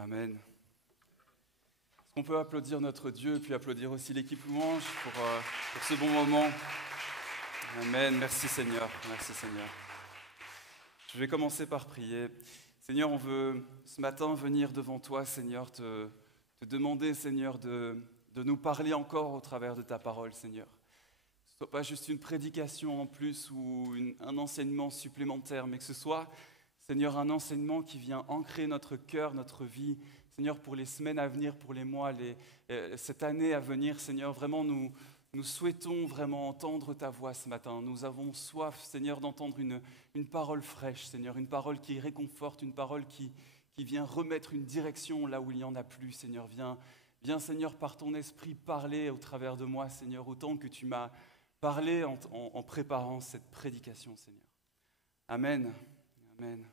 Amen. Est-ce qu'on peut applaudir notre Dieu, puis applaudir aussi l'équipe louange pour ce bon moment? Amen. Merci Seigneur. Merci Seigneur. Je vais commencer par prier. Seigneur, on veut ce matin venir devant toi, Seigneur, te demander, Seigneur, de nous parler encore au travers de ta parole, Seigneur. Que ce ne soit pas juste une prédication en plus ou un enseignement supplémentaire, mais que ce soit, Seigneur, un enseignement qui vient ancrer notre cœur, notre vie, Seigneur, pour les semaines à venir, pour les mois, cette année à venir, Seigneur, vraiment nous souhaitons vraiment entendre ta voix ce matin. Nous avons soif, Seigneur, d'entendre une parole fraîche, Seigneur, une parole qui réconforte, une parole qui vient remettre une direction là où il n'y en a plus, Seigneur. Viens, Seigneur, par ton esprit, parler au travers de moi, Seigneur, autant que tu m'as parlé en préparant cette prédication, Seigneur. Amen. Amen.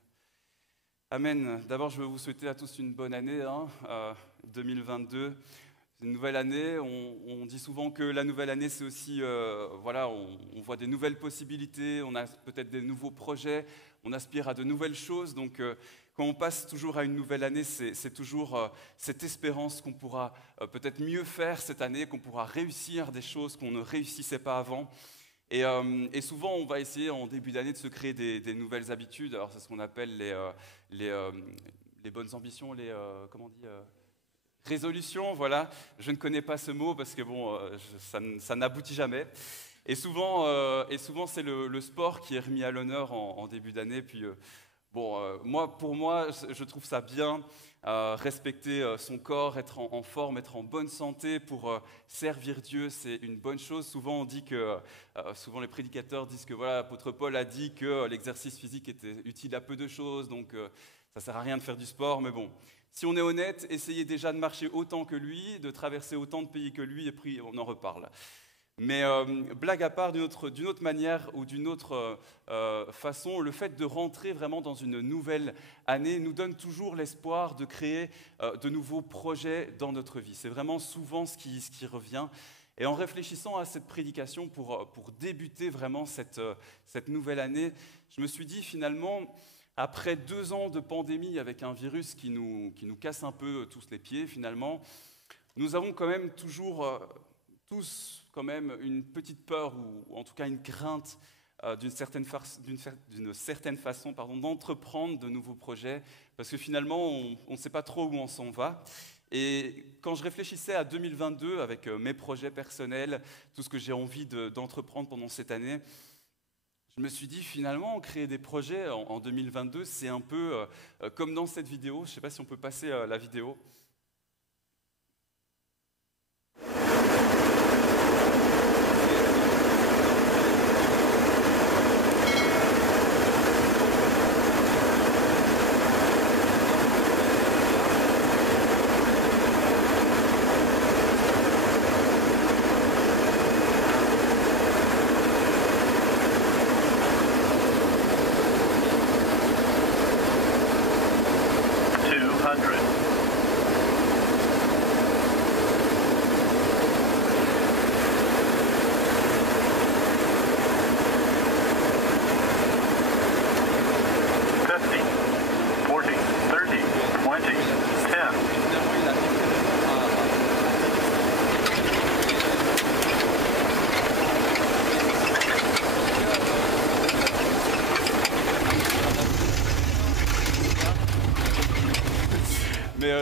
Amen. D'abord, je veux vous souhaiter à tous une bonne année, 2022. C'est une nouvelle année. On dit souvent que la nouvelle année, c'est aussi, on voit des nouvelles possibilités, on a peut-être des nouveaux projets, on aspire à de nouvelles choses. Donc, quand on passe toujours à une nouvelle année, c'est toujours cette espérance qu'on pourra peut-être mieux faire cette année, qu'on pourra réussir des choses qu'on ne réussissait pas avant. Et souvent, on va essayer en début d'année de se créer des nouvelles habitudes. Alors, c'est ce qu'on appelle les bonnes ambitions, résolutions, voilà. Je ne connais pas ce mot parce que ça n'aboutit jamais. Et souvent, c'est le sport qui est remis à l'honneur en début d'année. Puis, pour moi, je trouve ça bien, respecter son corps, être en forme, être en bonne santé pour servir Dieu, c'est une bonne chose. Souvent, on dit souvent les prédicateurs disent que voilà, l'apôtre Paul a dit que l'exercice physique était utile à peu de choses, donc ça ne sert à rien de faire du sport, mais bon. Si on est honnête, essayez déjà de marcher autant que lui, de traverser autant de pays que lui, et puis on en reparle. Mais blague à part, d'une autre manière ou d'une autre façon, le fait de rentrer vraiment dans une nouvelle année nous donne toujours l'espoir de créer de nouveaux projets dans notre vie. C'est vraiment souvent ce qui revient. Et en réfléchissant à cette prédication pour débuter vraiment cette nouvelle année, je me suis dit finalement, après 2 ans de pandémie avec un virus qui nous casse un peu tous les pieds finalement, nous avons quand même toujours tous quand même une petite peur ou en tout cas une crainte d'une certaine façon d'entreprendre de nouveaux projets parce que finalement on ne sait pas trop où on s'en va. Et quand je réfléchissais à 2022 avec mes projets personnels, tout ce que j'ai envie d'entreprendre pendant cette année, je me suis dit finalement créer des projets en 2022 c'est un peu comme dans cette vidéo. Je ne sais pas si on peut passer la vidéo.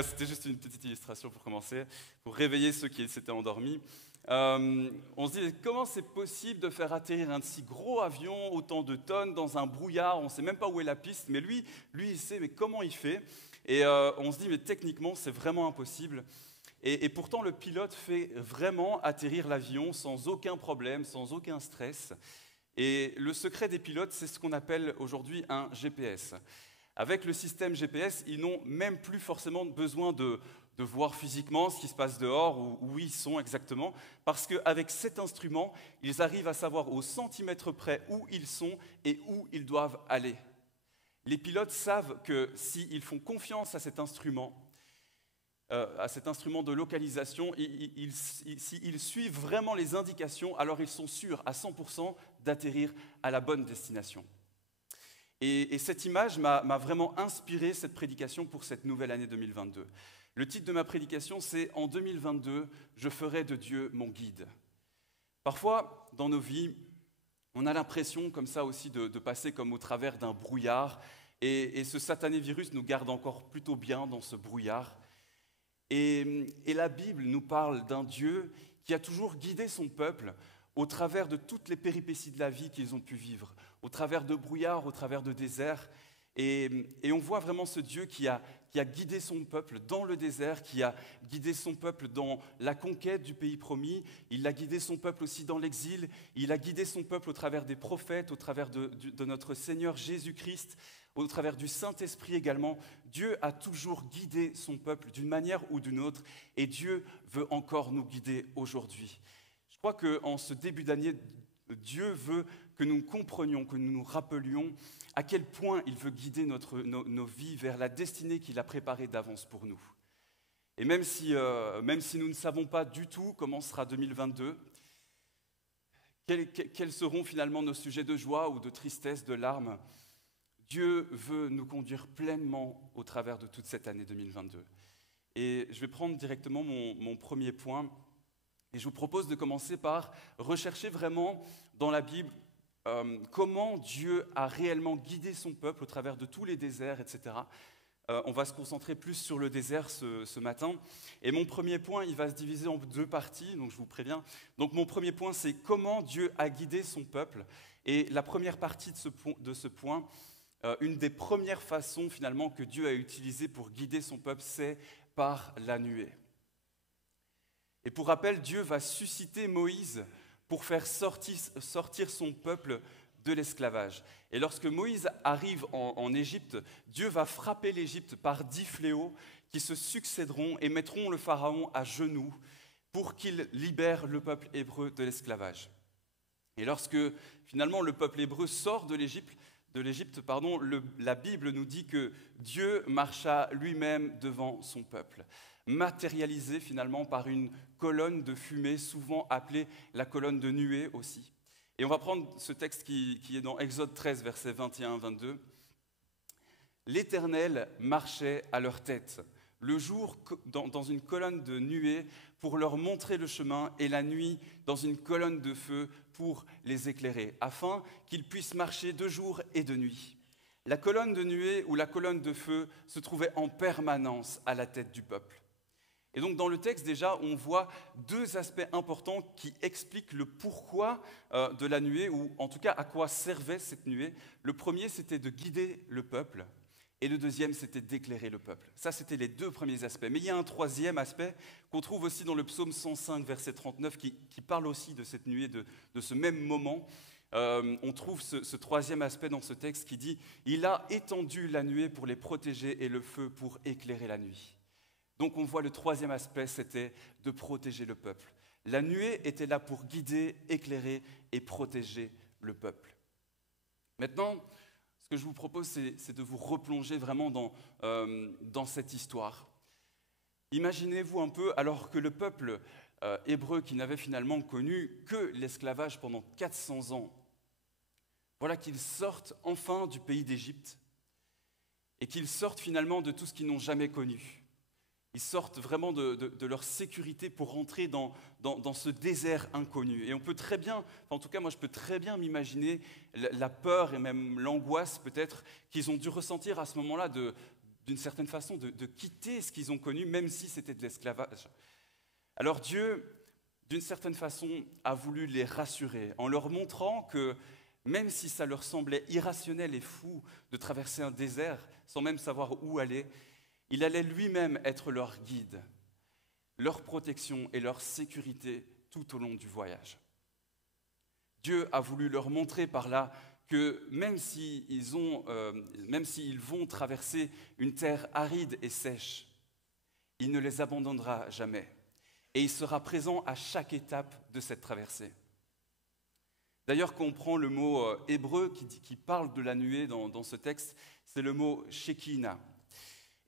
C'était juste une petite illustration pour commencer, pour réveiller ceux qui s'étaient endormis. On se dit, comment c'est possible de faire atterrir un si gros avion, autant de tonnes, dans un brouillard? On ne sait même pas où est la piste, mais lui il sait, mais comment il fait? Et on se dit, mais techniquement, c'est vraiment impossible. Et pourtant, le pilote fait vraiment atterrir l'avion sans aucun problème, sans aucun stress. Et le secret des pilotes, c'est ce qu'on appelle aujourd'hui un GPS. Avec le système GPS, ils n'ont même plus forcément besoin de voir physiquement ce qui se passe dehors ou où ils sont exactement, parce qu'avec cet instrument, ils arrivent à savoir au centimètre près où ils sont et où ils doivent aller. Les pilotes savent que s'ils font confiance à cet instrument de localisation, s'ils suivent vraiment les indications, alors ils sont sûrs à 100% d'atterrir à la bonne destination. Et cette image m'a vraiment inspiré cette prédication pour cette nouvelle année 2022. Le titre de ma prédication, c'est « En 2022, je ferai de Dieu mon guide ». Parfois, dans nos vies, on a l'impression comme ça aussi de passer comme au travers d'un brouillard, et ce satané virus nous garde encore plutôt bien dans ce brouillard. Et la Bible nous parle d'un Dieu qui a toujours guidé son peuple au travers de toutes les péripéties de la vie qu'ils ont pu vivre, au travers de brouillards, au travers de déserts. Et on voit vraiment ce Dieu qui a guidé son peuple dans le désert, qui a guidé son peuple dans la conquête du pays promis. Il a guidé son peuple aussi dans l'exil. Il a guidé son peuple au travers des prophètes, au travers de notre Seigneur Jésus-Christ, au travers du Saint-Esprit également. Dieu a toujours guidé son peuple d'une manière ou d'une autre, et Dieu veut encore nous guider aujourd'hui. Je crois qu'en ce début d'année, Dieu veut que nous comprenions, que nous nous rappelions à quel point il veut guider nos vies vers la destinée qu'il a préparée d'avance pour nous. Et même si nous ne savons pas du tout comment sera 2022, quels seront finalement nos sujets de joie ou de tristesse, de larmes, Dieu veut nous conduire pleinement au travers de toute cette année 2022. Et je vais prendre directement mon premier point. Et je vous propose de commencer par rechercher vraiment dans la Bible comment Dieu a réellement guidé son peuple au travers de tous les déserts, etc. On va se concentrer plus sur le désert ce matin. Et mon premier point, il va se diviser en deux parties, donc je vous préviens. Donc mon premier point, c'est comment Dieu a guidé son peuple. Et la première partie de ce point, une des premières façons finalement que Dieu a utilisées pour guider son peuple, c'est par la nuée. Et pour rappel, Dieu va susciter Moïse pour faire sortir son peuple de l'esclavage. Et lorsque Moïse arrive en Égypte, Dieu va frapper l'Égypte par 10 fléaux qui se succéderont et mettront le Pharaon à genoux pour qu'il libère le peuple hébreu de l'esclavage. Et lorsque finalement le peuple hébreu sort de l'Égypte, la Bible nous dit que Dieu marcha lui-même devant son peuple, matérialisé finalement par une colonne de fumée, souvent appelée la colonne de nuée aussi. Et on va prendre ce texte qui est dans Exode 13, versets 21-22. « L'Éternel marchait à leur tête, le jour dans une colonne de nuée pour leur montrer le chemin, et la nuit dans une colonne de feu pour les éclairer, afin qu'ils puissent marcher de jour et de nuit. La colonne de nuée ou la colonne de feu se trouvait en permanence à la tête du peuple. » Et donc dans le texte déjà, on voit deux aspects importants qui expliquent le pourquoi de la nuée, ou en tout cas à quoi servait cette nuée. Le premier, c'était de guider le peuple, et le deuxième, c'était d'éclairer le peuple. Ça, c'était les deux premiers aspects. Mais il y a un troisième aspect qu'on trouve aussi dans le psaume 105, verset 39, qui parle aussi de cette nuée, de ce même moment. On trouve ce troisième aspect dans ce texte qui dit « Il a étendu la nuée pour les protéger et le feu pour éclairer la nuit ». Donc on voit le troisième aspect, c'était de protéger le peuple. La nuée était là pour guider, éclairer et protéger le peuple. Maintenant, ce que je vous propose, c'est de vous replonger vraiment dans cette histoire. Imaginez-vous un peu, alors que le peuple hébreu qui n'avait finalement connu que l'esclavage pendant 400 ans, voilà qu'ils sortent enfin du pays d'Égypte et qu'ils sortent finalement de tout ce qu'ils n'ont jamais connu. Ils sortent vraiment de leur sécurité pour rentrer dans ce désert inconnu. Et on peut très bien, en tout cas moi je peux très bien m'imaginer la peur et même l'angoisse peut-être qu'ils ont dû ressentir à ce moment-là d'une certaine façon de quitter ce qu'ils ont connu, même si c'était de l'esclavage. Alors Dieu, d'une certaine façon, a voulu les rassurer en leur montrant que même si ça leur semblait irrationnel et fou de traverser un désert sans même savoir où aller, il allait lui-même être leur guide, leur protection et leur sécurité tout au long du voyage. Dieu a voulu leur montrer par là que même s'ils vont traverser une terre aride et sèche, il ne les abandonnera jamais et il sera présent à chaque étape de cette traversée. D'ailleurs, quand on prend le mot hébreu qui parle de la nuée dans ce texte, c'est le mot « shekinah ».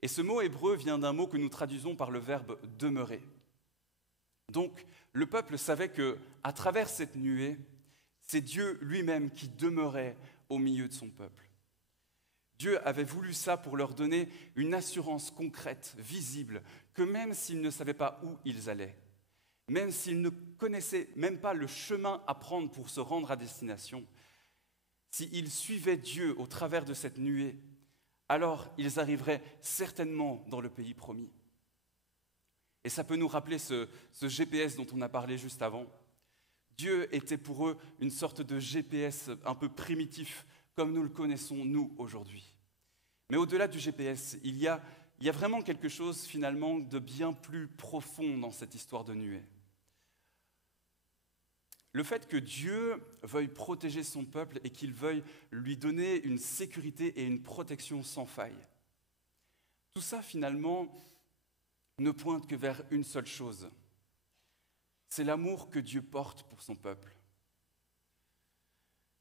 Et ce mot hébreu vient d'un mot que nous traduisons par le verbe « demeurer ». Donc, le peuple savait qu'à travers cette nuée, c'est Dieu lui-même qui demeurait au milieu de son peuple. Dieu avait voulu ça pour leur donner une assurance concrète, visible, que même s'ils ne savaient pas où ils allaient, même s'ils ne connaissaient même pas le chemin à prendre pour se rendre à destination, s'ils suivaient Dieu au travers de cette nuée, alors ils arriveraient certainement dans le pays promis. Et ça peut nous rappeler ce GPS dont on a parlé juste avant. Dieu était pour eux une sorte de GPS un peu primitif, comme nous le connaissons, nous, aujourd'hui. Mais au-delà du GPS, il y a vraiment quelque chose, finalement, de bien plus profond dans cette histoire de nuée. Le fait que Dieu veuille protéger son peuple et qu'il veuille lui donner une sécurité et une protection sans faille. Tout ça, finalement, ne pointe que vers une seule chose. C'est l'amour que Dieu porte pour son peuple.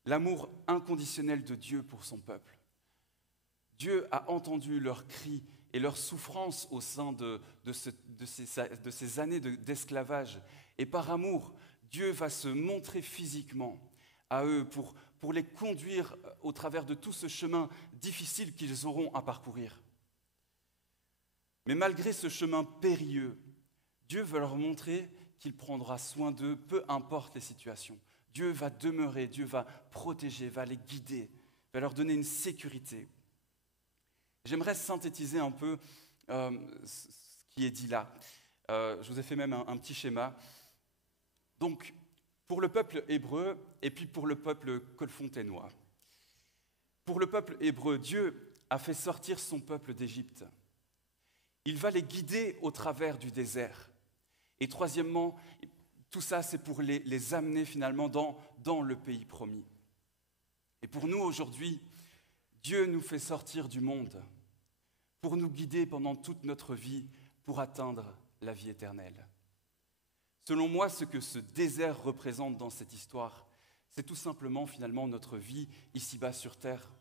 L'amour inconditionnel de Dieu pour son peuple. Dieu a entendu leurs cris et leurs souffrances au sein de ces années d'esclavage. Et par amour, Dieu va se montrer physiquement à eux pour les conduire au travers de tout ce chemin difficile qu'ils auront à parcourir. Mais malgré ce chemin périlleux, Dieu veut leur montrer qu'il prendra soin d'eux, peu importe les situations. Dieu va demeurer, Dieu va protéger, va les guider, va leur donner une sécurité. J'aimerais synthétiser un peu ce qui est dit là. Je vous ai fait même un petit schéma. Donc, pour le peuple hébreu et puis pour le peuple colfontainois. Pour le peuple hébreu, Dieu a fait sortir son peuple d'Égypte. Il va les guider au travers du désert. Et troisièmement, tout ça, c'est pour les amener finalement dans le pays promis. Et pour nous aujourd'hui, Dieu nous fait sortir du monde pour nous guider pendant toute notre vie pour atteindre la vie éternelle. Selon moi, ce que ce désert représente dans cette histoire, c'est tout simplement finalement notre vie ici-bas sur terre.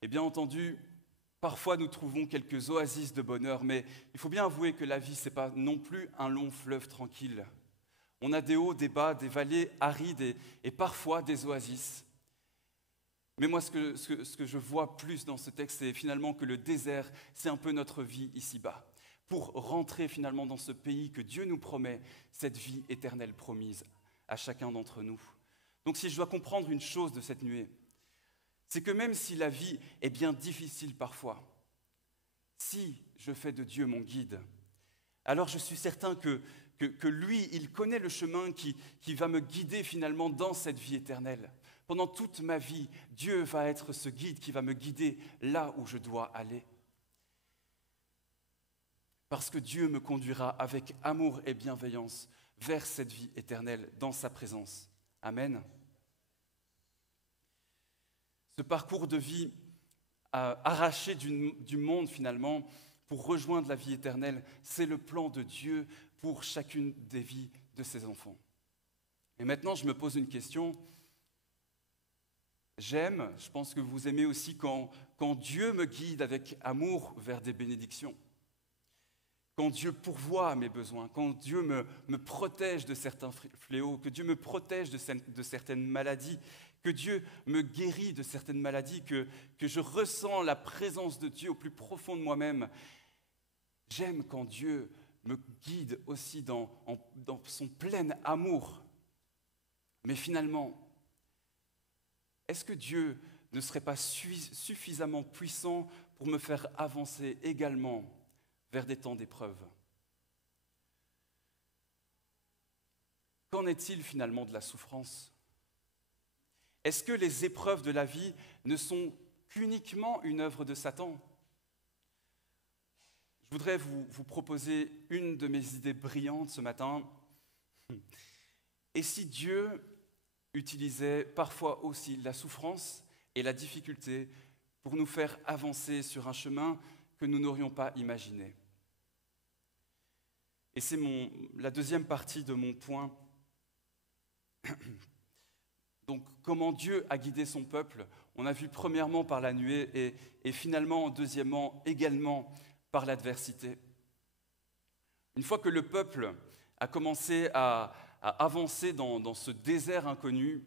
Et bien entendu, parfois nous trouvons quelques oasis de bonheur, mais il faut bien avouer que la vie, ce n'est pas non plus un long fleuve tranquille. On a des hauts, des bas, des vallées arides et parfois des oasis. Mais moi, ce que je vois plus dans ce texte, c'est finalement que le désert, c'est un peu notre vie ici-bas. Pour rentrer finalement dans ce pays que Dieu nous promet, cette vie éternelle promise à chacun d'entre nous. Donc si je dois comprendre une chose de cette nuée, c'est que même si la vie est bien difficile parfois, si je fais de Dieu mon guide, alors je suis certain que lui, il connaît le chemin qui va me guider finalement dans cette vie éternelle. Pendant toute ma vie, Dieu va être ce guide qui va me guider là où je dois aller. Parce que Dieu me conduira avec amour et bienveillance vers cette vie éternelle dans sa présence. Amen. Ce parcours de vie arraché du monde finalement pour rejoindre la vie éternelle, c'est le plan de Dieu pour chacune des vies de ses enfants. Et maintenant, je me pose une question. Je pense que vous aimez aussi quand Dieu me guide avec amour vers des bénédictions. Quand Dieu pourvoit à mes besoins, quand Dieu me protège de certains fléaux, que Dieu me protège de certaines maladies, que Dieu me guérit de certaines maladies, que je ressens la présence de Dieu au plus profond de moi-même. J'aime quand Dieu me guide aussi dans son plein amour. Mais finalement, est-ce que Dieu ne serait pas suffisamment puissant pour me faire avancer également vers des temps d'épreuve? Qu'en est-il finalement de la souffrance? Est-ce que les épreuves de la vie ne sont qu'uniquement une œuvre de Satan? Je voudrais vous proposer une de mes idées brillantes ce matin. Et si Dieu utilisait parfois aussi la souffrance et la difficulté pour nous faire avancer sur un chemin que nous n'aurions pas imaginé? Et c'est la deuxième partie de mon point. Donc, comment Dieu a guidé son peuple, on a vu premièrement par la nuée et finalement, deuxièmement, également par l'adversité. Une fois que le peuple a commencé à avancer dans ce désert inconnu,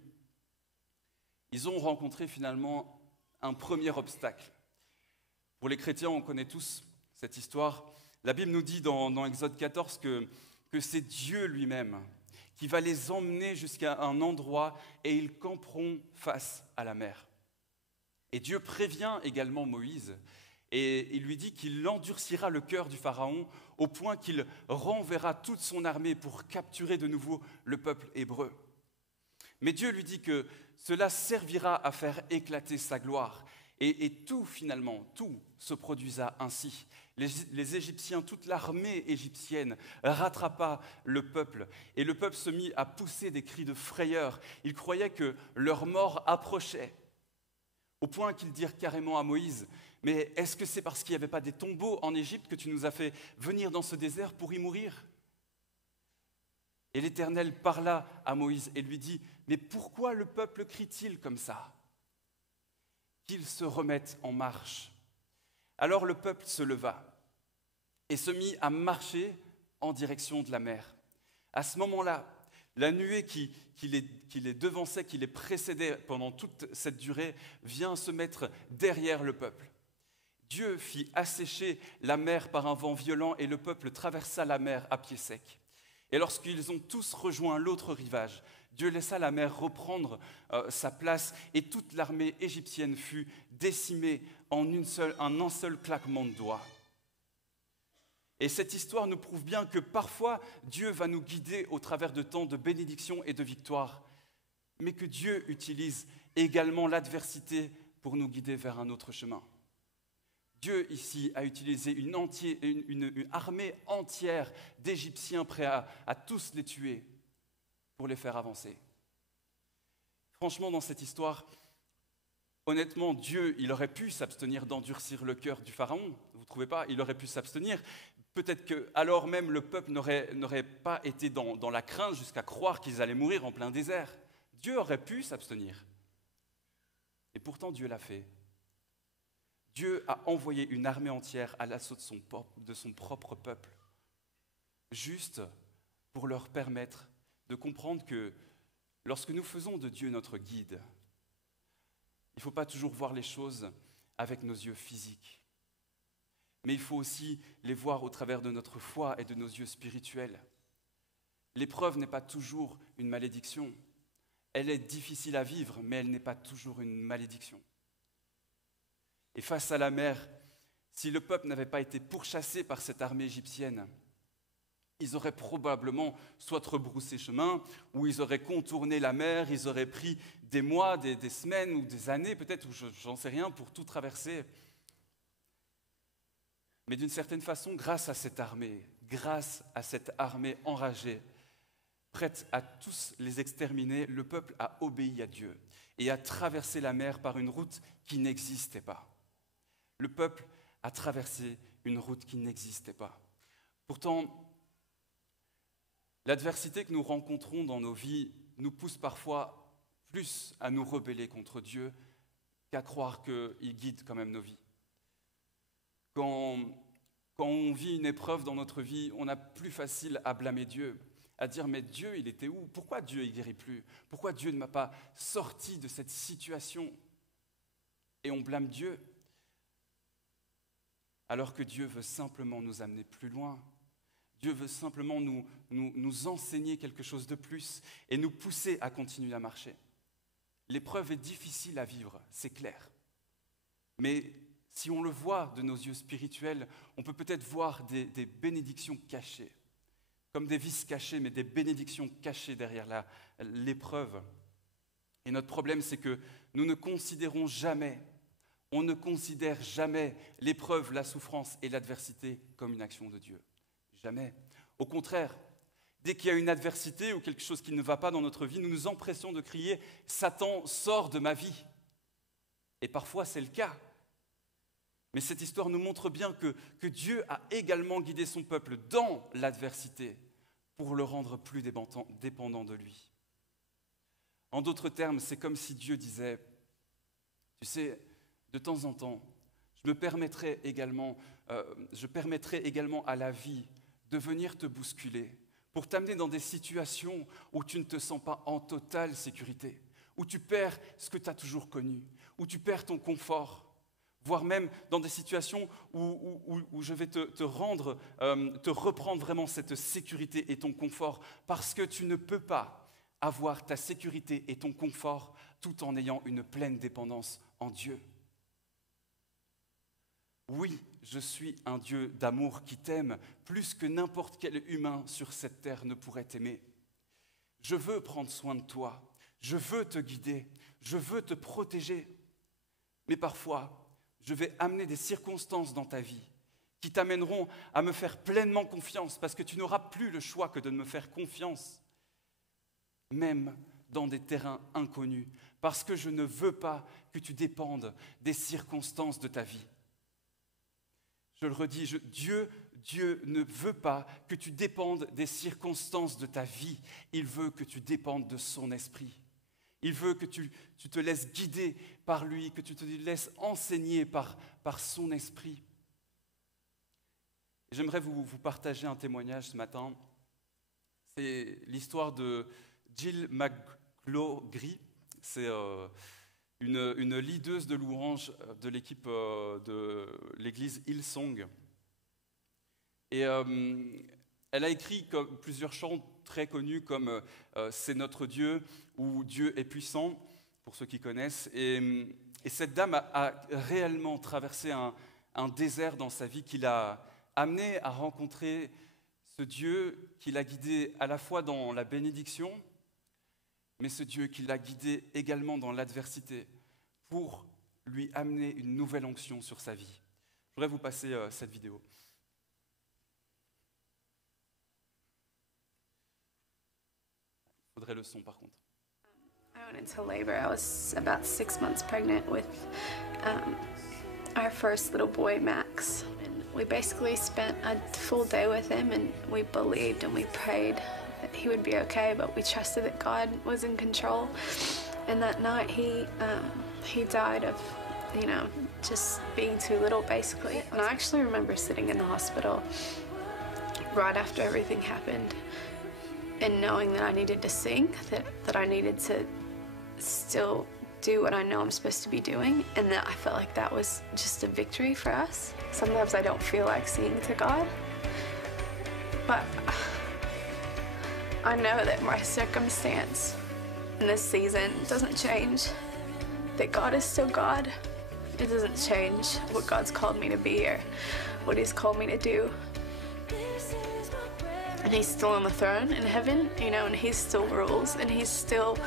ils ont rencontré finalement un premier obstacle. Pour les chrétiens, on connaît tous cette histoire. La Bible nous dit dans Exode 14 que c'est Dieu lui-même qui va les emmener jusqu'à un endroit et ils camperont face à la mer. Et Dieu prévient également Moïse et il lui dit qu'il endurcira le cœur du Pharaon au point qu'il renverra toute son armée pour capturer de nouveau le peuple hébreu. Mais Dieu lui dit que cela servira à faire éclater sa gloire. Et tout, finalement, tout se produisa ainsi. Les Égyptiens, toute l'armée égyptienne rattrapa le peuple. Et le peuple se mit à pousser des cris de frayeur. Ils croyaient que leur mort approchait. Au point qu'ils dirent carrément à Moïse, « Mais est-ce que c'est parce qu'il n'y avait pas des tombeaux en Égypte que tu nous as fait venir dans ce désert pour y mourir ?» Et l'Éternel parla à Moïse et lui dit, « Mais pourquoi le peuple crie-t-il comme ça ? Qu'il se remette en marche. » Alors le peuple se leva et se mit à marcher en direction de la mer. À ce moment-là, la nuée qui les devançait, qui les précédait pendant toute cette durée, vient se mettre derrière le peuple. Dieu fit assécher la mer par un vent violent et le peuple traversa la mer à pied sec. Et lorsqu'ils ont tous rejoint l'autre rivage, Dieu laissa la mer reprendre sa place et toute l'armée égyptienne fut décimée en un seul claquement de doigts. Et cette histoire nous prouve bien que parfois Dieu va nous guider au travers de temps de bénédiction et de victoire, mais que Dieu utilise également l'adversité pour nous guider vers un autre chemin. Dieu ici a utilisé une armée entière d'Égyptiens prêts à tous les tuer pour les faire avancer. Franchement, dans cette histoire, honnêtement, Dieu, il aurait pu s'abstenir d'endurcir le cœur du Pharaon, vous ne trouvez pas ? Il aurait pu s'abstenir. Peut-être que alors même le peuple n'aurait pas été dans la crainte jusqu'à croire qu'ils allaient mourir en plein désert. Dieu aurait pu s'abstenir. Et pourtant, Dieu l'a fait. Dieu a envoyé une armée entière à l'assaut de son propre peuple, juste pour leur permettre de comprendre que lorsque nous faisons de Dieu notre guide, il ne faut pas toujours voir les choses avec nos yeux physiques, mais il faut aussi les voir au travers de notre foi et de nos yeux spirituels. L'épreuve n'est pas toujours une malédiction. Elle est difficile à vivre, mais elle n'est pas toujours une malédiction. Et face à la mer, si le peuple n'avait pas été pourchassé par cette armée égyptienne, ils auraient probablement soit rebroussé chemin, ou ils auraient contourné la mer, ils auraient pris des mois, des semaines ou des années peut-être, ou j'en sais rien, pour tout traverser. Mais d'une certaine façon, grâce à cette armée enragée, prête à tous les exterminer, le peuple a obéi à Dieu et a traversé la mer par une route qui n'existait pas. Le peuple a traversé une route qui n'existait pas. Pourtant, l'adversité que nous rencontrons dans nos vies nous pousse parfois plus à nous rebeller contre Dieu qu'à croire qu'il guide quand même nos vies. Quand on vit une épreuve dans notre vie, on a plus facile à blâmer Dieu, à dire « mais Dieu, il était où ? Pourquoi Dieu ne guérit plus ? Pourquoi Dieu ne m'a pas sorti de cette situation ?» Et on blâme Dieu, alors que Dieu veut simplement nous amener plus loin. Dieu veut simplement nous enseigner quelque chose de plus et nous pousser à continuer à marcher. L'épreuve est difficile à vivre, c'est clair. Mais si on le voit de nos yeux spirituels, on peut peut-être voir des bénédictions cachées, comme des vices cachés, mais des bénédictions cachées derrière l'épreuve. Et notre problème, c'est que nous ne considérons jamais, on ne considère jamais l'épreuve, la souffrance et l'adversité comme une action de Dieu. Jamais. Au contraire, dès qu'il y a une adversité ou quelque chose qui ne va pas dans notre vie, nous nous empressons de crier « Satan, sors de ma vie !» Et parfois, c'est le cas. Mais cette histoire nous montre bien que Dieu a également guidé son peuple dans l'adversité pour le rendre plus dépendant de lui. En d'autres termes, c'est comme si Dieu disait « Tu sais, de temps en temps, je permettrai également à la vie de venir te bousculer pour t'amener dans des situations où tu ne te sens pas en totale sécurité, où tu perds ce que tu as toujours connu, où tu perds ton confort, voire même dans des situations où je vais te reprendre vraiment cette sécurité et ton confort, parce que tu ne peux pas avoir ta sécurité et ton confort tout en ayant une pleine dépendance en Dieu. Oui, je suis un Dieu d'amour qui t'aime plus que n'importe quel humain sur cette terre ne pourrait t'aimer. Je veux prendre soin de toi, je veux te guider, je veux te protéger. Mais parfois, je vais amener des circonstances dans ta vie qui t'amèneront à me faire pleinement confiance parce que tu n'auras plus le choix que de me faire confiance, même dans des terrains inconnus, parce que je ne veux pas que tu dépendes des circonstances de ta vie. Je le redis, Dieu ne veut pas que tu dépendes des circonstances de ta vie. Il veut que tu dépendes de son esprit. Il veut que tu te laisses guider par lui, que tu te laisses enseigner par son esprit. Et j'aimerais vous partager un témoignage ce matin. C'est l'histoire de Jill McGlogry. C'est une leaduse de louange de l'équipe de l'église Hillsong. Et elle a écrit plusieurs chants très connus comme « C'est notre Dieu » ou « Dieu est puissant », pour ceux qui connaissent. Et cette dame a réellement traversé un désert dans sa vie qui l'a amenée à rencontrer ce Dieu qui l'a guidée à la fois dans la bénédiction, mais ce Dieu qui l'a guidée également dans l'adversité pour lui amener une nouvelle onction sur sa vie. Je voudrais vous passer cette vidéo. Il faudrait le son par contre. I went into labor. I was about 6 months pregnant with our first little boy, Max. And we basically spent a full day with him, and we believed and we prayed that he would be okay, but we trusted that God was in control. And that night he died of, just being too little, basically. And I actually remember sitting in the hospital right after everything happened, and knowing that I needed to sing, that I needed to still do what I know I'm supposed to be doing, and that I felt like that was just a victory for us. Sometimes I don't feel like singing to God, but I know that my circumstance in this season doesn't change, that God is still God. It doesn't change what God's called me to be or what He's called me to do. And He's still on the throne in heaven, and He still rules, and He's still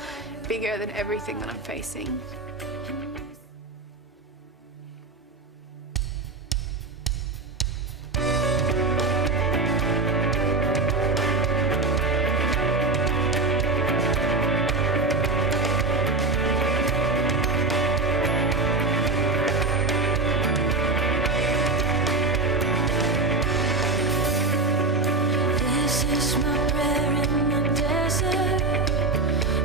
bigger than everything that I'm facing. This is my prayer in the desert,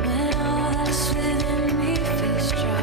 when all that's within me feels dry.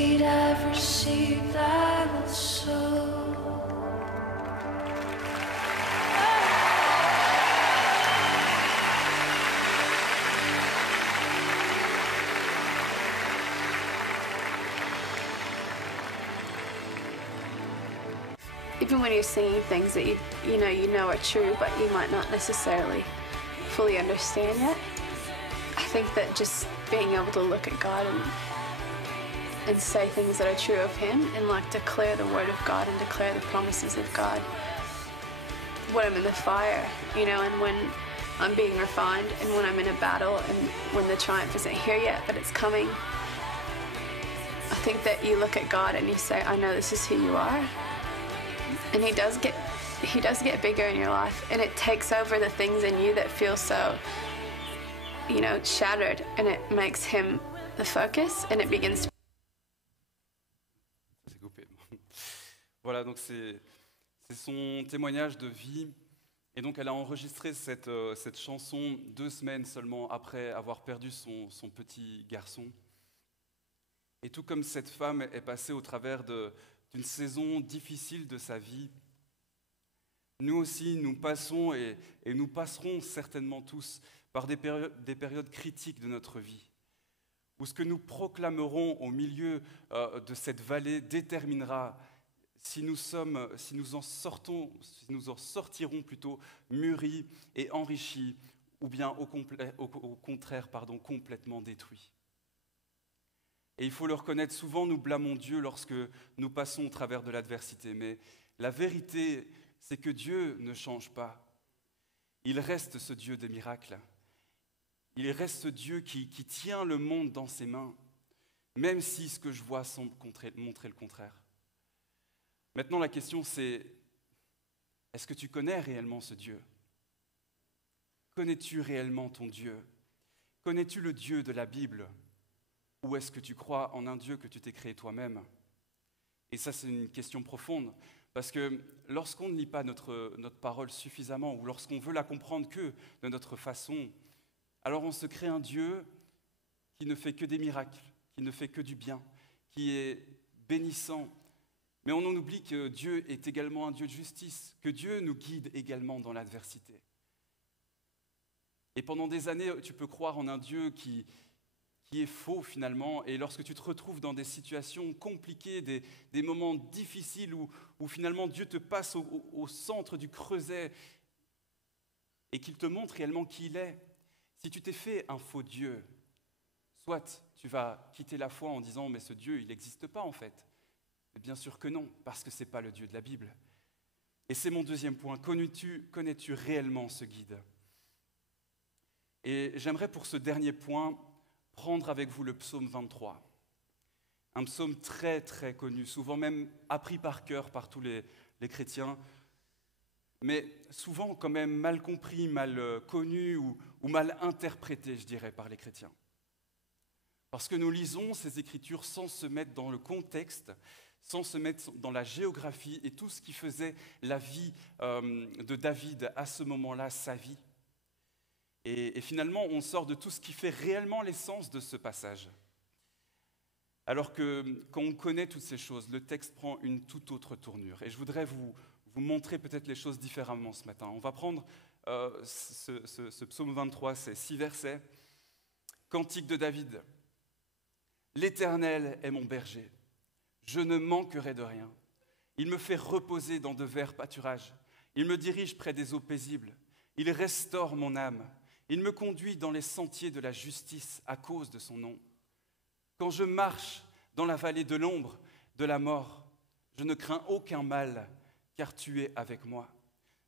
seed I've received, I will sow. Even when you're singing things that you know are true, but you might not necessarily fully understand yet, I think that just being able to look at God and say things that are true of Him and like declare the Word of God and declare the promises of God when I'm in the fire, and when I'm being refined and when I'm in a battle and when the triumph isn't here yet, but it's coming. I think that you look at God and you say, I know this is who you are. And He does get bigger in your life, and it takes over the things in you that feel so, shattered, and it makes Him the focus, and it begins to. C'est coupé. Voilà, donc c'est son témoignage de vie. Et donc elle a enregistré cette chanson 2 semaines seulement après avoir perdu son petit garçon. Et tout comme cette femme est passée au travers d'une saison difficile de sa vie, nous aussi, nous passons et nous passerons certainement tous par des périodes critiques de notre vie, où ce que nous proclamerons au milieu de cette vallée déterminera si nous en sortirons plutôt mûris et enrichis, ou bien au contraire, complètement détruits. Et il faut le reconnaître, souvent nous blâmons Dieu lorsque nous passons au travers de l'adversité. Mais la vérité, c'est que Dieu ne change pas. Il reste ce Dieu des miracles. Il reste ce Dieu qui tient le monde dans ses mains, même si ce que je vois semble montrer le contraire. Maintenant, la question c'est, est-ce que tu connais réellement ce Dieu? Connais-tu réellement ton Dieu? Connais-tu le Dieu de la Bible? Ou est-ce que tu crois en un Dieu que tu t'es créé toi-même? Et ça, c'est une question profonde, parce que lorsqu'on ne lit pas notre parole suffisamment, ou lorsqu'on veut la comprendre que de notre façon, alors on se crée un Dieu qui ne fait que des miracles, qui ne fait que du bien, qui est bénissant. Mais on en oublie que Dieu est également un Dieu de justice, que Dieu nous guide également dans l'adversité. Et pendant des années, tu peux croire en un Dieu qui est faux finalement, et lorsque tu te retrouves dans des situations compliquées, des moments difficiles où finalement Dieu te passe au centre du creuset et qu'il te montre réellement qui il est, si tu t'es fait un faux Dieu, soit tu vas quitter la foi en disant « mais ce Dieu, il n'existe pas en fait ». Mais bien sûr que non, parce que ce n'est pas le Dieu de la Bible. Et c'est mon deuxième point, connais-tu réellement ce guide? Et j'aimerais pour ce dernier point prendre avec vous le psaume 23. Un psaume très très connu, souvent même appris par cœur par tous les chrétiens, mais souvent quand même mal compris, mal connu ou mal interprété, je dirais, par les chrétiens. Parce que nous lisons ces écritures sans se mettre dans le contexte, sans se mettre dans la géographie et tout ce qui faisait la vie de David à ce moment-là, sa vie. Et finalement, on sort de tout ce qui fait réellement l'essence de ce passage. Alors que quand on connaît toutes ces choses, le texte prend une toute autre tournure. Et je voudrais vous montrer peut-être les choses différemment ce matin. On va prendre ce psaume 23, c'est 6 versets. Cantique de David. « L'Éternel est mon berger, je ne manquerai de rien. Il me fait reposer dans de verts pâturages. Il me dirige près des eaux paisibles. Il restaure mon âme. Il me conduit dans les sentiers de la justice à cause de son nom. Quand je marche dans la vallée de l'ombre de la mort, je ne crains aucun mal, car tu es avec moi.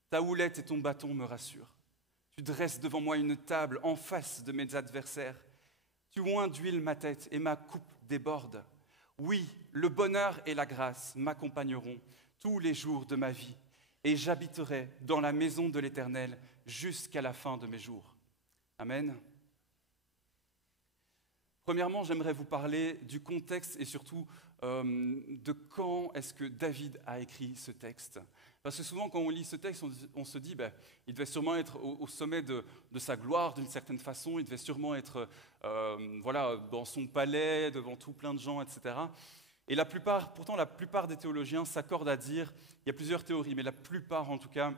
Ta houlette et ton bâton me rassurent. Tu dresses devant moi une table en face de mes adversaires. Tu oins d'huile ma tête et ma coupe déborde. Oui, le bonheur et la grâce m'accompagneront tous les jours de ma vie, et j'habiterai dans la maison de l'Éternel jusqu'à la fin de mes jours. » Amen. Premièrement, j'aimerais vous parler du contexte et surtout de quand est-ce que David a écrit ce texte. Parce que souvent, quand on lit ce texte, on se dit il devait sûrement être au sommet de sa gloire d'une certaine façon, il devait sûrement être dans son palais, devant tout plein de gens, etc. Et pourtant la plupart des théologiens s'accordent à dire, il y a plusieurs théories, mais la plupart en tout cas,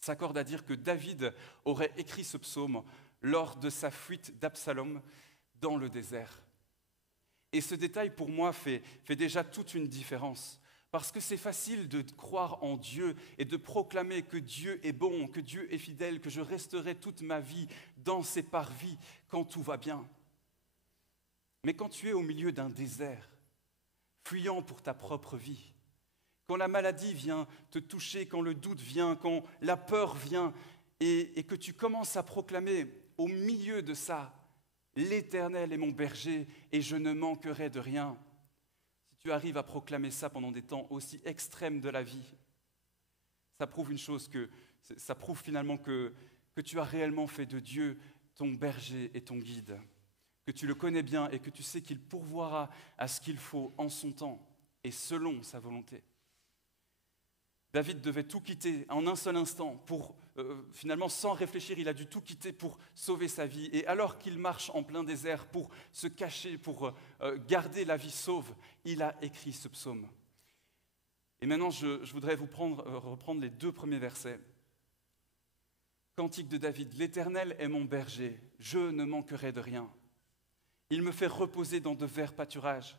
s'accordent à dire que David aurait écrit ce psaume lors de sa fuite d'Absalom dans le désert. Et ce détail, pour moi, fait déjà toute une différence. Parce que c'est facile de croire en Dieu et de proclamer que Dieu est bon, que Dieu est fidèle, que je resterai toute ma vie dans ses parvis quand tout va bien. Mais quand tu es au milieu d'un désert, fuyant pour ta propre vie, quand la maladie vient te toucher, quand le doute vient, quand la peur vient, et que tu commences à proclamer au milieu de ça, « L'Éternel est mon berger et je ne manquerai de rien », si tu arrives à proclamer ça pendant des temps aussi extrêmes de la vie, ça prouve une chose, ça prouve finalement que tu as réellement fait de Dieu ton berger et ton guide, que tu le connais bien et que tu sais qu'il pourvoira à ce qu'il faut en son temps et selon sa volonté. David devait tout quitter en un seul instant pour, finalement, sans réfléchir, il a dû tout quitter pour sauver sa vie. Et alors qu'il marche en plein désert pour se cacher, pour garder la vie sauve, il a écrit ce psaume. Et maintenant, je voudrais reprendre les 2 premiers versets. Cantique de David, « L'Éternel est mon berger, je ne manquerai de rien. Il me fait reposer dans de verts pâturages.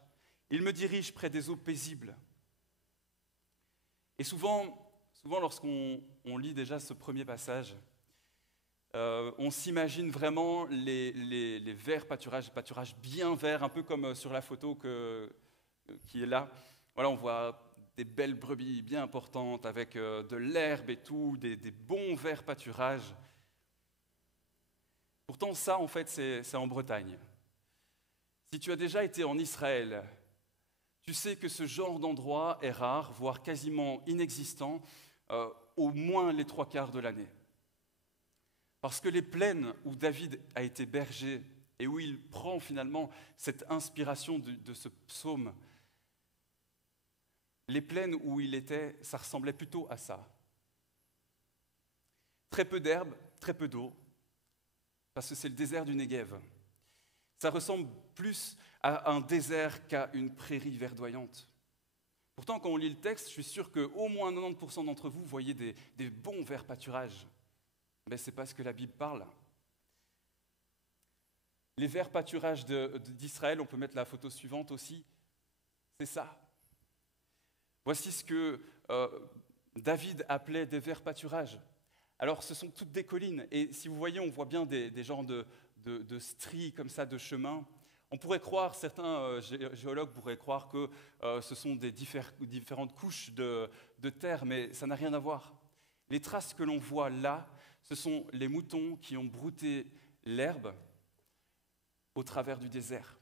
Il me dirige près des eaux paisibles. » Et souvent lorsqu'on lit déjà ce premier passage, on s'imagine vraiment les verts pâturages bien verts, un peu comme sur la photo qui est là. Voilà, on voit des belles brebis bien importantes avec de l'herbe et tout, des bons verts pâturages. Pourtant, ça, en fait, c'est en Bretagne. Si tu as déjà été en Israël, tu sais que ce genre d'endroit est rare, voire quasiment inexistant, au moins les 3/4 de l'année. Parce que les plaines où David a été berger et où il prend finalement cette inspiration de ce psaume, les plaines où il était, ça ressemblait plutôt à ça. Très peu d'herbe, très peu d'eau, parce que c'est le désert du Negev. Ça ressemble plus à un désert qu'à une prairie verdoyante. Pourtant, quand on lit le texte, je suis sûr qu'au moins 90% d'entre vous voyez des bons verts pâturages. Mais ce n'est pas ce que la Bible parle. Les verts pâturages d'Israël, on peut mettre la photo suivante aussi, c'est ça. Voici ce que David appelait des verts pâturages. Alors, ce sont toutes des collines, et si vous voyez, on voit bien des genres de stries comme ça, de chemins. On pourrait croire, certains géologues pourraient croire que ce sont des différentes couches de terre, mais ça n'a rien à voir. Les traces que l'on voit là, ce sont les moutons qui ont brouté l'herbe au travers du désert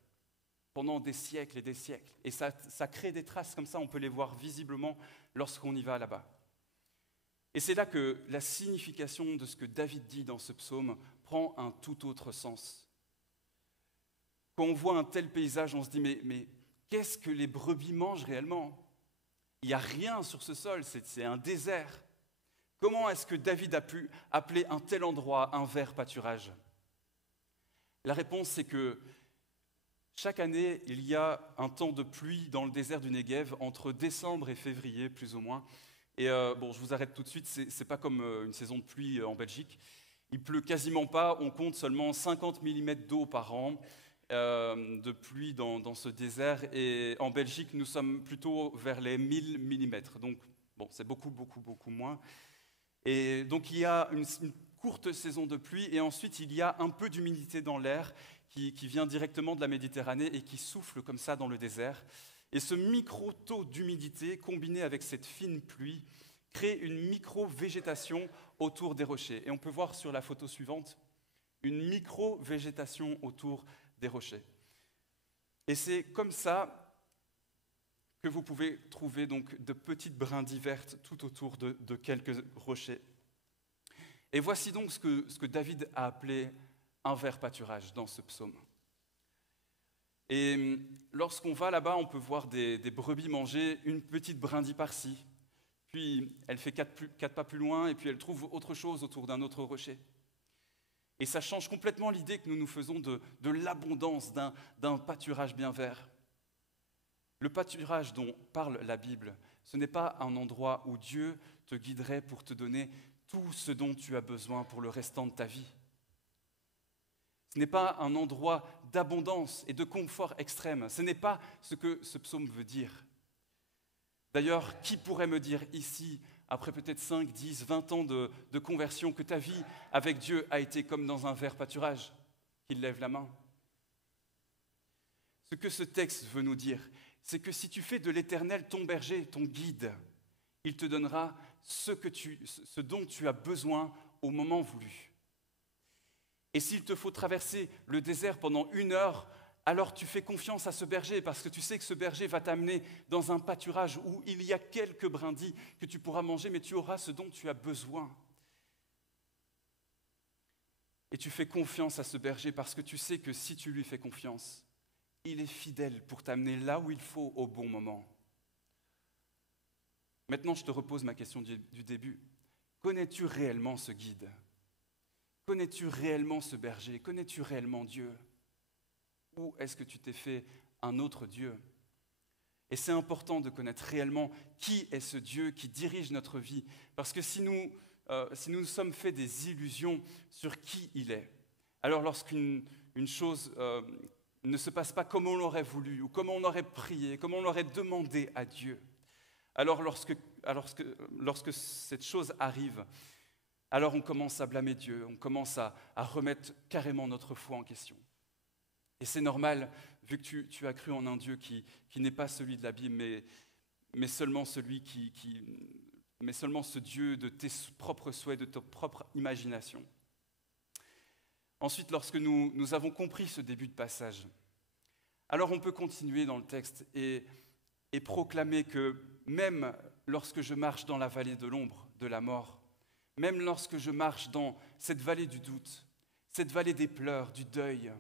pendant des siècles et des siècles. Et ça crée des traces comme ça, on peut les voir visiblement lorsqu'on y va là-bas. Et c'est là que la signification de ce que David dit dans ce psaume prend un tout autre sens. Quand on voit un tel paysage, on se dit, mais qu'est-ce que les brebis mangent réellement? Il n'y a rien sur ce sol, c'est un désert. Comment est-ce que David a pu appeler un tel endroit un vert pâturage? La réponse, c'est que chaque année, il y a un temps de pluie dans le désert du Negev, entre décembre et février, plus ou moins. Et je vous arrête tout de suite, c'est pas comme une saison de pluie en Belgique. Il pleut quasiment pas, on compte seulement 50 mm d'eau par an de pluie dans ce désert. Et en Belgique, nous sommes plutôt vers les 1000 mm. Donc, c'est beaucoup moins. Et donc, il y a une courte saison de pluie, et ensuite, il y a un peu d'humidité dans l'air qui vient directement de la Méditerranée et qui souffle comme ça dans le désert. Et ce micro-taux d'humidité, combiné avec cette fine pluie, crée une micro-végétation autour des rochers. Et on peut voir sur la photo suivante une micro-végétation autour des rochers. Et c'est comme ça que vous pouvez trouver donc de petites brindilles vertes tout autour de quelques rochers. Et voici donc ce que David a appelé un vert pâturage dans ce psaume. Et lorsqu'on va là-bas, on peut voir des brebis manger une petite brindille par-ci, puis elle fait 4 pas plus loin, et puis elle trouve autre chose autour d'un autre rocher. Et ça change complètement l'idée que nous nous faisons de l'abondance d'un pâturage bien vert. Le pâturage dont parle la Bible, ce n'est pas un endroit où Dieu te guiderait pour te donner tout ce dont tu as besoin pour le restant de ta vie. Ce n'est pas un endroit d'abondance et de confort extrême. Ce n'est pas ce que ce psaume veut dire. D'ailleurs, qui pourrait me dire ici, après peut-être 5, 10, 20 ans de conversion, que ta vie avec Dieu a été comme dans un vert pâturage? Qu'il lève la main. Ce que ce texte veut nous dire, c'est que si tu fais de l'Éternel ton berger, ton guide, il te donnera ce dont tu as besoin au moment voulu. Et s'il te faut traverser le désert pendant 1 heure, alors tu fais confiance à ce berger parce que tu sais que ce berger va t'amener dans un pâturage où il y a quelques brindilles que tu pourras manger, mais tu auras ce dont tu as besoin. Et tu fais confiance à ce berger parce que tu sais que si tu lui fais confiance, il est fidèle pour t'amener là où il faut au bon moment. Maintenant, je te repose ma question du début. Connais-tu réellement ce guide? Connais-tu réellement ce berger? Connais-tu réellement Dieu? Ou est-ce que tu t'es fait un autre Dieu? Et c'est important de connaître réellement qui est ce Dieu qui dirige notre vie. Parce que si nous nous sommes fait des illusions sur qui il est, alors lorsqu'une chose ne se passe pas comme on l'aurait voulu, ou comme on aurait prié, comme on l'aurait demandé à Dieu, alors lorsque cette chose arrive, alors on commence à blâmer Dieu, on commence à remettre carrément notre foi en question. Et c'est normal, vu que tu as cru en un Dieu qui n'est pas celui de la Bible, mais seulement ce Dieu de tes propres souhaits, de ta propre imagination. Ensuite, lorsque nous avons compris ce début de passage, alors on peut continuer dans le texte et proclamer que même lorsque je marche dans la vallée de l'ombre de la mort, même lorsque je marche dans cette vallée du doute, cette vallée des pleurs, du deuil,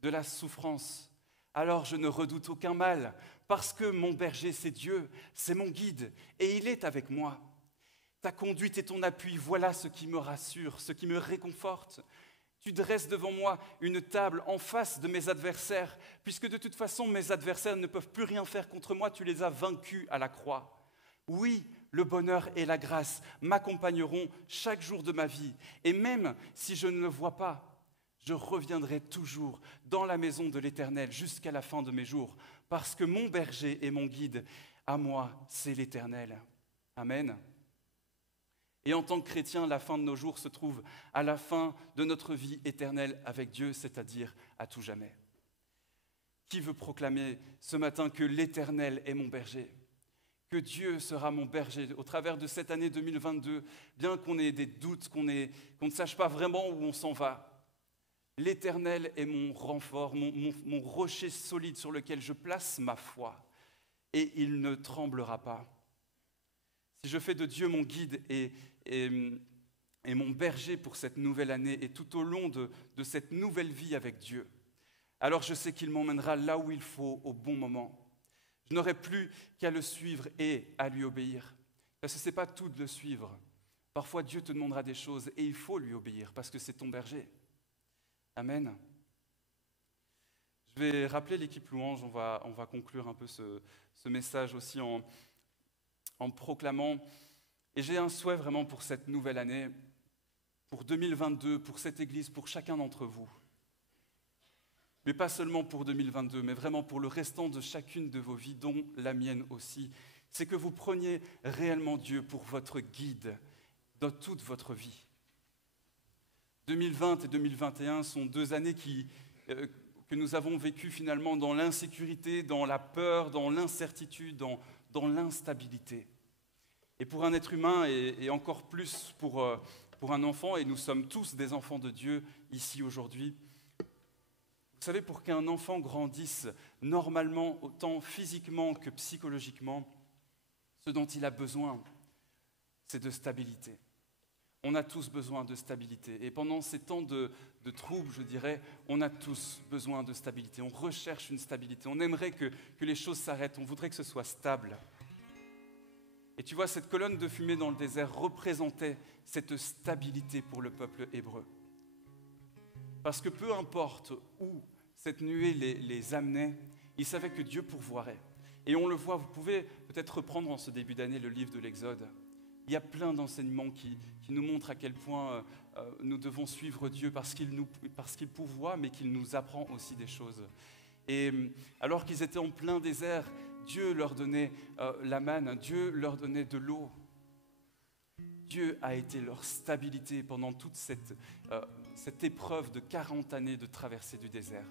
de la souffrance, alors je ne redoute aucun mal, parce que mon berger, c'est Dieu, c'est mon guide, et il est avec moi. Ta conduite et ton appui, voilà ce qui me rassure, ce qui me réconforte. Tu dresses devant moi une table en face de mes adversaires, puisque de toute façon mes adversaires ne peuvent plus rien faire contre moi, tu les as vaincus à la croix. Oui, le bonheur et la grâce m'accompagneront chaque jour de ma vie, et même si je ne le vois pas, je reviendrai toujours dans la maison de l'Éternel jusqu'à la fin de mes jours, parce que mon berger et mon guide, à moi, c'est l'Éternel. Amen. Et en tant que chrétien, la fin de nos jours se trouve à la fin de notre vie éternelle avec Dieu, c'est-à-dire à tout jamais. Qui veut proclamer ce matin que l'Éternel est mon berger, que Dieu sera mon berger au travers de cette année 2022, bien qu'on ait des doutes, qu'on ne sache pas vraiment où on s'en va. L'Éternel est mon renfort, mon rocher solide sur lequel je place ma foi, et il ne tremblera pas. Si je fais de Dieu mon guide et mon berger pour cette nouvelle année et tout au long de cette nouvelle vie avec Dieu, alors je sais qu'il m'emmènera là où il faut au bon moment. Je n'aurai plus qu'à le suivre et à lui obéir. Parce que ce n'est pas tout de le suivre. Parfois Dieu te demandera des choses et il faut lui obéir parce que c'est ton berger. Amen. Je vais rappeler l'équipe louange, on va conclure un peu ce message aussi en proclamant. Et j'ai un souhait vraiment pour cette nouvelle année, pour 2022, pour cette Église, pour chacun d'entre vous. Mais pas seulement pour 2022, mais vraiment pour le restant de chacune de vos vies, dont la mienne aussi. C'est que vous preniez réellement Dieu pour votre guide dans toute votre vie. 2020 et 2021 sont 2 années que nous avons vécues finalement dans l'insécurité, dans la peur, dans l'incertitude, dans l'instabilité. Et pour un être humain, et encore plus pour un enfant, et nous sommes tous des enfants de Dieu ici aujourd'hui, vous savez, pour qu'un enfant grandisse normalement, autant physiquement que psychologiquement, ce dont il a besoin, c'est de stabilité. On a tous besoin de stabilité. Et pendant ces temps de troubles, je dirais, on a tous besoin de stabilité. On recherche une stabilité. On aimerait que les choses s'arrêtent. On voudrait que ce soit stable. Et tu vois, cette colonne de fumée dans le désert représentait cette stabilité pour le peuple hébreu. Parce que peu importe où cette nuée les amenait, ils savaient que Dieu pourvoirait. Et on le voit, vous pouvez peut-être reprendre en ce début d'année le livre de l'Exode. Il y a plein d'enseignements qui nous montrent à quel point nous devons suivre Dieu parce qu'il pourvoit, mais qu'il nous apprend aussi des choses. Et alors qu'ils étaient en plein désert, Dieu leur donnait la manne, Dieu leur donnait de l'eau. Dieu a été leur stabilité pendant toute cette épreuve de 40 années de traversée du désert.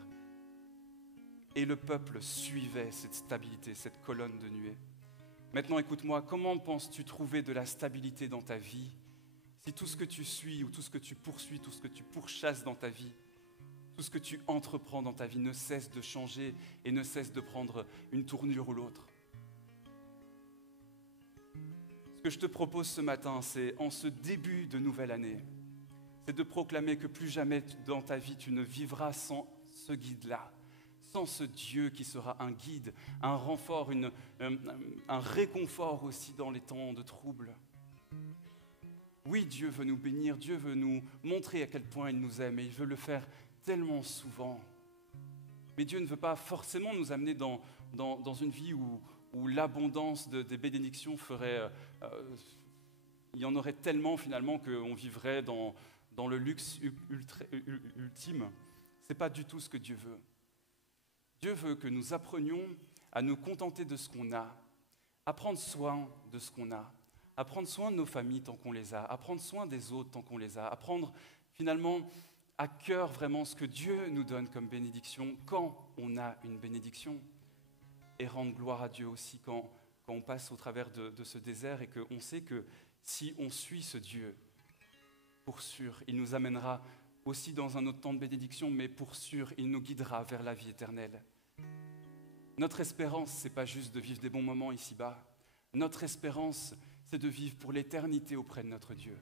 Et le peuple suivait cette stabilité, cette colonne de nuée. Maintenant, écoute-moi, comment penses-tu trouver de la stabilité dans ta vie si tout ce que tu suis ou tout ce que tu poursuis, tout ce que tu pourchasses dans ta vie, tout ce que tu entreprends dans ta vie ne cesse de changer et ne cesse de prendre une tournure ou l'autre? Ce que je te propose ce matin, c'est en ce début de nouvelle année, c'est de proclamer que plus jamais dans ta vie tu ne vivras sans ce guide-là, sans ce Dieu qui sera un guide, un renfort, un réconfort aussi dans les temps de trouble. Oui, Dieu veut nous bénir, Dieu veut nous montrer à quel point il nous aime et il veut le faire tellement souvent. Mais Dieu ne veut pas forcément nous amener dans une vie où l'abondance des bénédictions ferait... il y en aurait tellement finalement qu'on vivrait dans le luxe ultime. Ce n'est pas du tout ce que Dieu veut. Dieu veut que nous apprenions à nous contenter de ce qu'on a, à prendre soin de ce qu'on a, à prendre soin de nos familles tant qu'on les a, à prendre soin des autres tant qu'on les a, à prendre finalement à cœur vraiment ce que Dieu nous donne comme bénédiction quand on a une bénédiction, et rendre gloire à Dieu aussi quand on passe au travers de ce désert et qu'on sait que si on suit ce Dieu, pour sûr, il nous amènera aussi dans un autre temps de bénédiction, mais pour sûr, il nous guidera vers la vie éternelle. Notre espérance, ce n'est pas juste de vivre des bons moments ici-bas. Notre espérance, c'est de vivre pour l'éternité auprès de notre Dieu.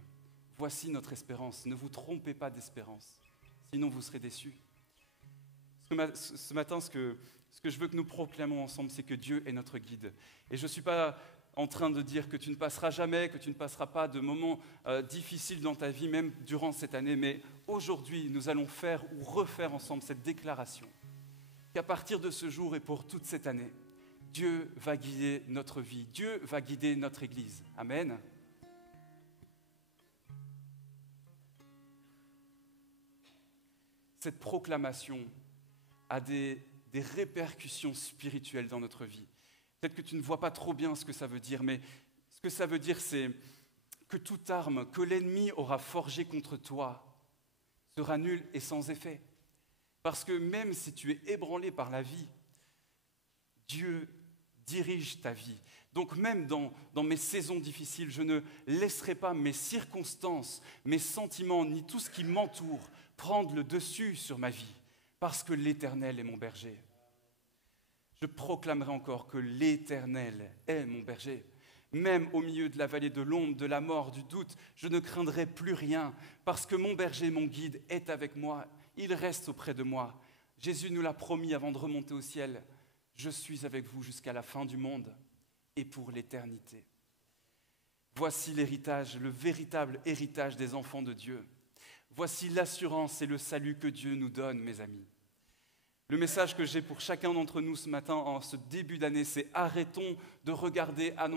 Voici notre espérance. Ne vous trompez pas d'espérance, sinon vous serez déçus. Ce matin, ce que je veux que nous proclamons ensemble, c'est que Dieu est notre guide. Et je ne suis pas en train de dire que tu ne passeras jamais, que tu ne passeras pas de moments difficiles dans ta vie, même durant cette année, mais aujourd'hui, nous allons faire ou refaire ensemble cette déclaration qu'à partir de ce jour et pour toute cette année, Dieu va guider notre vie, Dieu va guider notre Église. Amen. Cette proclamation a des répercussions spirituelles dans notre vie. Peut-être que tu ne vois pas trop bien ce que ça veut dire, mais ce que ça veut dire, c'est que toute arme que l'ennemi aura forgée contre toi sera nulle et sans effet. Parce que même si tu es ébranlé par la vie, Dieu dirige ta vie. Donc même dans mes saisons difficiles, je ne laisserai pas mes circonstances, mes sentiments, ni tout ce qui m'entoure prendre le dessus sur ma vie, parce que l'Éternel est mon berger. Je proclamerai encore que l'Éternel est mon berger. Même au milieu de la vallée de l'ombre, de la mort, du doute, je ne craindrai plus rien, parce que mon berger, mon guide, est avec moi. Il reste auprès de moi. Jésus nous l'a promis avant de remonter au ciel. Je suis avec vous jusqu'à la fin du monde et pour l'éternité. Voici l'héritage, le véritable héritage des enfants de Dieu. Voici l'assurance et le salut que Dieu nous donne, mes amis. Le message que j'ai pour chacun d'entre nous ce matin, en ce début d'année, c'est arrêtons de regarder à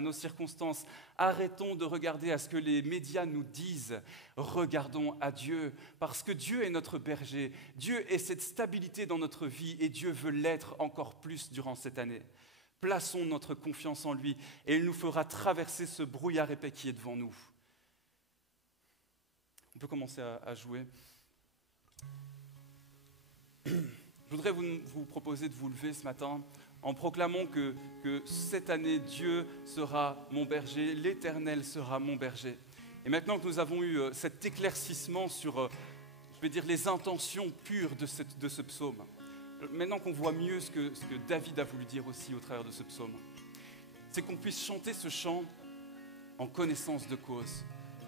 nos circonstances, arrêtons de regarder à ce que les médias nous disent, regardons à Dieu, parce que Dieu est notre berger, Dieu est cette stabilité dans notre vie et Dieu veut l'être encore plus durant cette année. Plaçons notre confiance en lui et il nous fera traverser ce brouillard épais qui est devant nous. On peut commencer à jouer. Je voudrais vous proposer de vous lever ce matin en proclamant que cette année, Dieu sera mon berger, l'Éternel sera mon berger. Et maintenant que nous avons eu cet éclaircissement sur, les intentions pures de ce psaume, maintenant qu'on voit mieux ce que David a voulu dire aussi au travers de ce psaume, c'est qu'on puisse chanter ce chant en connaissance de cause.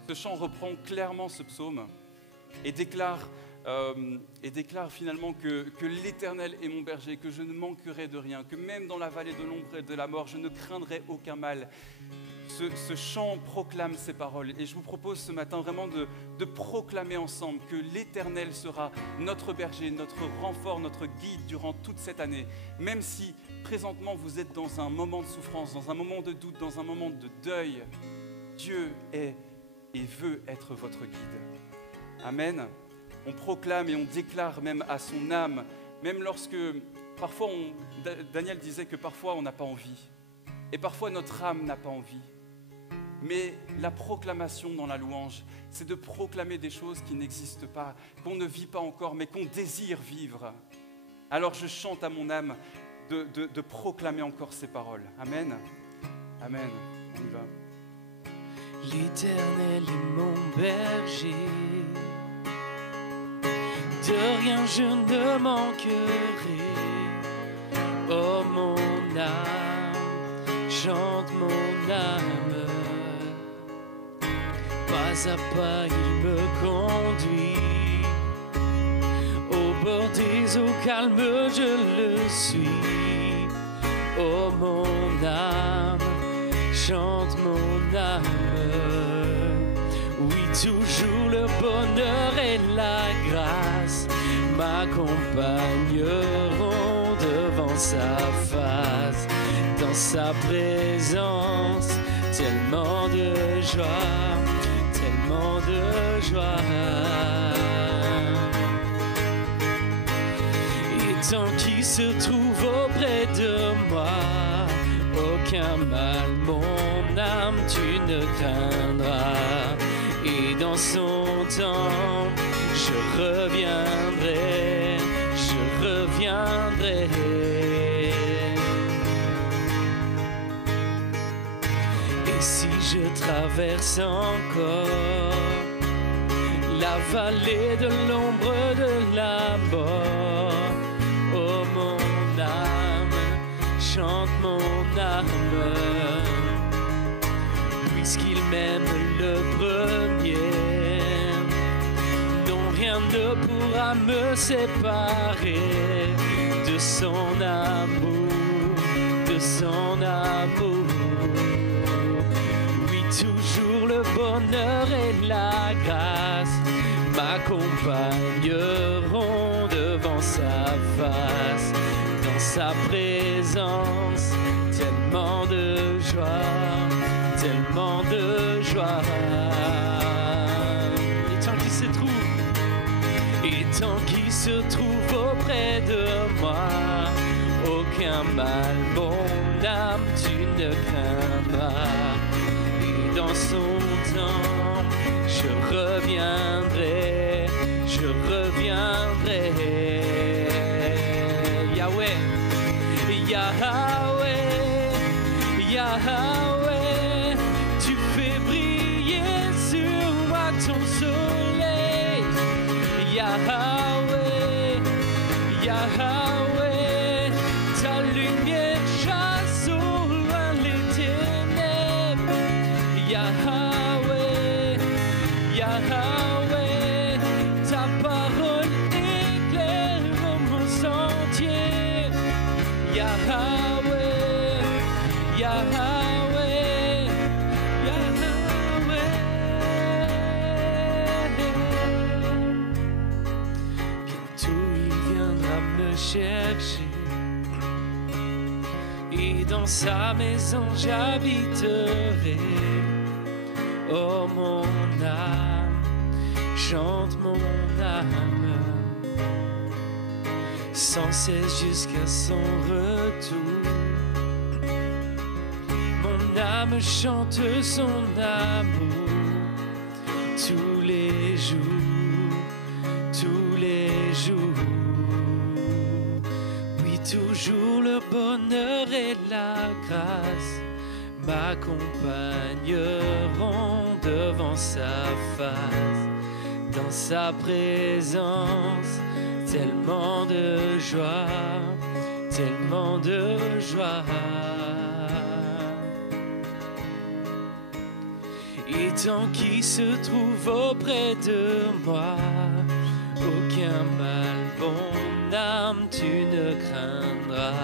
Ce chant reprend clairement ce psaume et déclare finalement que l'Éternel est mon berger, que je ne manquerai de rien, que même dans la vallée de l'ombre et de la mort, je ne craindrai aucun mal. Ce chant proclame ces paroles et je vous propose ce matin vraiment de proclamer ensemble que l'Éternel sera notre berger, notre renfort, notre guide durant toute cette année, même si présentement vous êtes dans un moment de souffrance, dans un moment de doute, dans un moment de deuil, Dieu est et veut être votre guide. Amen. On proclame et on déclare même à son âme, même lorsque parfois, Daniel disait que parfois on n'a pas envie, et parfois notre âme n'a pas envie. Mais la proclamation dans la louange, c'est de proclamer des choses qui n'existent pas, qu'on ne vit pas encore, mais qu'on désire vivre. Alors je chante à mon âme de proclamer encore ces paroles. Amen. Amen. On y va. L'Éternel est mon berger, de rien je ne manquerai. Oh mon âme, chante mon âme, pas à pas il me conduit, au bord des eaux calmes je le suis. Oh mon âme, chante mon âme, oui toujours le bonheur et la grâce m'accompagneront devant sa face, dans sa présence, tellement de joie, tellement de joie. Et tant qu'il se trouve auprès de moi, aucun mal, mon âme, tu ne craindras. Et dans son temps, je reviendrai, je reviendrai. Et si je traverse encore la vallée de l'ombre de la mort, oh mon âme, chante mon âme, puisqu'il m'aime le premier, non rien ne pourra me séparer de son amour, de son amour. Oui, toujours le bonheur et la grâce m'accompagneront devant sa face, dans sa présence, tellement de joie, tellement de joie. Et tant qu'il se trouve, et tant qu'il se trouve auprès de moi, aucun mal, mon âme, tu ne craindras. Et dans son temps, je reviendrai, je reviendrai. Yahweh, Yahweh, Yahweh, tu fais briller sur moi ton soleil. Yahweh, Yahweh, ta lumière chasse au loin les ténèbres. Yahweh, Yahweh, ta parole éclaire mon sentier. Yahweh, Yahweh, Yahweh. Bientôt il viendra me chercher, et dans sa maison j'habiterai. Oh mon âme, chante mon âme, sans cesse jusqu'à son retour. Mon âme chante son amour tous les jours, tous les jours. Oui, toujours le bonheur et la grâce m'accompagneront devant sa face, dans sa présence, tellement de joie, tellement de joie. Et tant qu'il se trouve auprès de moi, aucun mal, mon âme, tu ne craindras.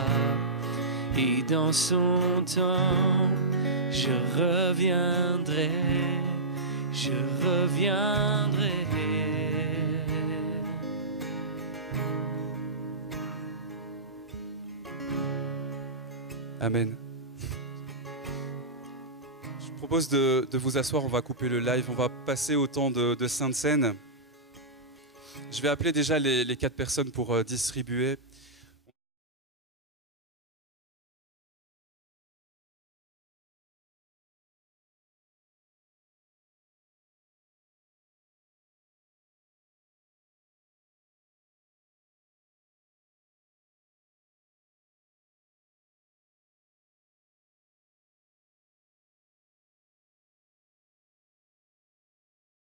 Et dans son temps, je reviendrai, je reviendrai. Amen. Je vous propose de vous asseoir, on va couper le live, on va passer au temps de Sainte Seine. Je vais appeler déjà les 4 personnes pour distribuer.